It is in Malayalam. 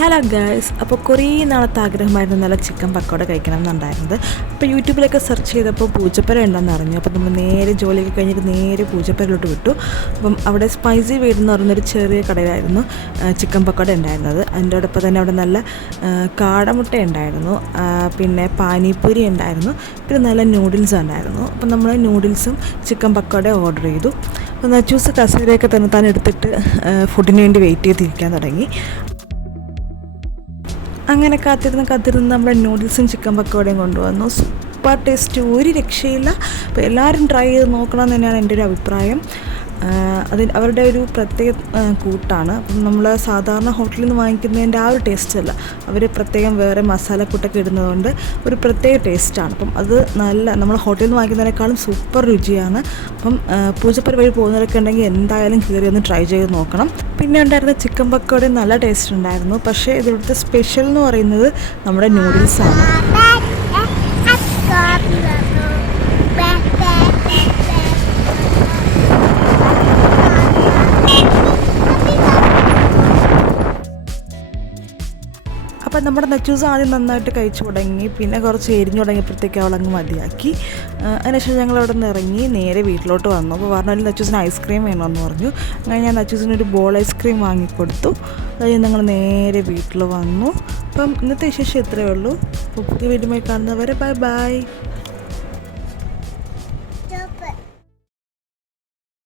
ഹലോ ഗൈസ്, അപ്പോൾ കുറേ നാളത്തെ ആഗ്രഹമായിരുന്നു നല്ല ചിക്കൻ പക്കോട കഴിക്കണം എന്നുണ്ടായിരുന്നത്. അപ്പോൾ യൂട്യൂബിലൊക്കെ സെർച്ച് ചെയ്തപ്പോൾ പൂജപ്പര ഉണ്ടെന്ന് അറിഞ്ഞു. അപ്പോൾ നമ്മൾ നേരെ ജോലിയൊക്കെ കഴിഞ്ഞിട്ട് നേരെ പൂജപ്പരയിലോട്ട് വിട്ടു. അപ്പം അവിടെ സ്പൈസി വീട് എന്ന് പറയുന്നൊരു ചെറിയ കടയിലായിരുന്നു ചിക്കൻ പക്കോട ഉണ്ടായിരുന്നത്. അതിൻ്റെ ഒപ്പം തന്നെ അവിടെ നല്ല കാടമുട്ട ഉണ്ടായിരുന്നു, പിന്നെ പാനിപ്പൂരി ഉണ്ടായിരുന്നു, പിന്നെ നല്ല നൂഡിൽസ് ഉണ്ടായിരുന്നു. അപ്പം നമ്മൾ നൂഡിൽസും ചിക്കൻ പക്കോട ഓർഡർ ചെയ്തു. അപ്പോൾ നച്ചൂസ് കസേരയൊക്കെ തന്നെ താൻ എടുത്തിട്ട് ഫുഡിന് വേണ്ടി വെയിറ്റ് ചെയ്തിരിക്കാൻ തുടങ്ങി. അങ്ങനെ കാത്തിരുന്ന് നമ്മുടെ നൂഡിൽസും ചിക്കൻ പക്കോടയും കൊണ്ടുവന്നു. സൂപ്പർ ടേസ്റ്റ്, ഒരു രക്ഷയില്ല. അപ്പോൾ എല്ലാവരും ട്രൈ ചെയ്ത് നോക്കണം എന്ന് തന്നെയാണ് എൻ്റെ ഒരു അഭിപ്രായം. അവരുടെ ഒരു പ്രത്യേക കൂട്ടാണ്. അപ്പം നമ്മൾ സാധാരണ ഹോട്ടലിൽ നിന്ന് വാങ്ങിക്കുന്നതിൻ്റെ ആ ഒരു ടേസ്റ്റ് അല്ല, അവർ പ്രത്യേകം വേറെ മസാലക്കൂട്ടൊക്കെ ഇടുന്നതുകൊണ്ട് ഒരു പ്രത്യേക ടേസ്റ്റാണ്. അപ്പം അത് നല്ല നമ്മൾ ഹോട്ടലിൽ നിന്ന് വാങ്ങിക്കുന്നതിനേക്കാളും സൂപ്പർ രുചിയാണ്. അപ്പം പൂജപ്പര വഴി പോകുന്നവരൊക്കെ ഉണ്ടെങ്കിൽ എന്തായാലും കയറി ഒന്ന് ട്രൈ ചെയ്ത് നോക്കണം. പിന്നെ ഉണ്ടായിരുന്ന ചിക്കൻ പക്കോടയും നല്ല ടേസ്റ്റ് ഉണ്ടായിരുന്നു. പക്ഷേ ഇതിവിടുത്തെ സ്പെഷ്യൽ എന്ന് പറയുന്നത് നമ്മുടെ നൂഡിൽസാണ്. അപ്പം നമ്മുടെ നച്ചൂസ് ആദ്യം നന്നായിട്ട് കഴിച്ചു തുടങ്ങി, പിന്നെ കുറച്ച് എരിഞ്ഞു തുടങ്ങിയപ്പോഴത്തേക്ക് അവളങ്ങ് മതിയാക്കി. അതിനുശേഷം ഞങ്ങൾ അവിടെ നിന്ന് ഇറങ്ങി നേരെ വീട്ടിലോട്ട് വന്നു. അപ്പോൾ പറഞ്ഞാൽ നച്ചൂസിന് ഐസ്ക്രീം വേണമെന്ന് പറഞ്ഞു. അങ്ങനെ ഞാൻ നച്ചൂസിനൊരു ബോൾ ഐസ്ക്രീം വാങ്ങിക്കൊടുത്തു. അത് ഞങ്ങൾ നേരെ വീട്ടിൽ വന്നു. അപ്പം ഇന്നത്തെ വിശേഷം ഇത്രയേ ഉള്ളൂ. അപ്പോൾ പുതിയ വീഡിയോയിൽ കാണുന്നവരെ ബൈ ബൈ.